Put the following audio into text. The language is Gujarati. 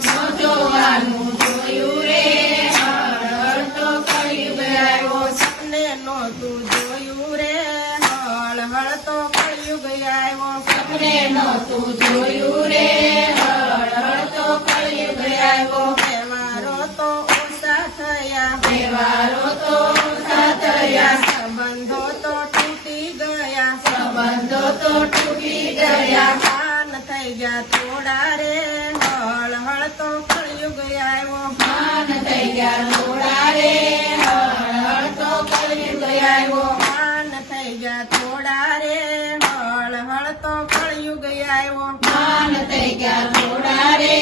જોવાનું જોયું રે હળ તો કળિયુગ આવ્યો સપને નહોતું જોયું રે હળ તો કળિયુગ આવ્યો સપને નહોતું જોયું રે હળ તો કળિયુગ આવ્યો તહેવારો તો ઓછા થયા તહેવારો તો ઓછા થયા સંબંધો તો તૂટી ગયા સંબંધો તો તૂટી ગયા માન થઈ ગયા થોડા રે હળ તો કળિયુગ આવ્યો માન થઈ ગયા થોડા રે હળ તો કળિયુગ આવ્યો માન થઈ ગયા થોડા રે હળ તો કળિયુગ આવ્યો માન થઈ ગયા થોડા રે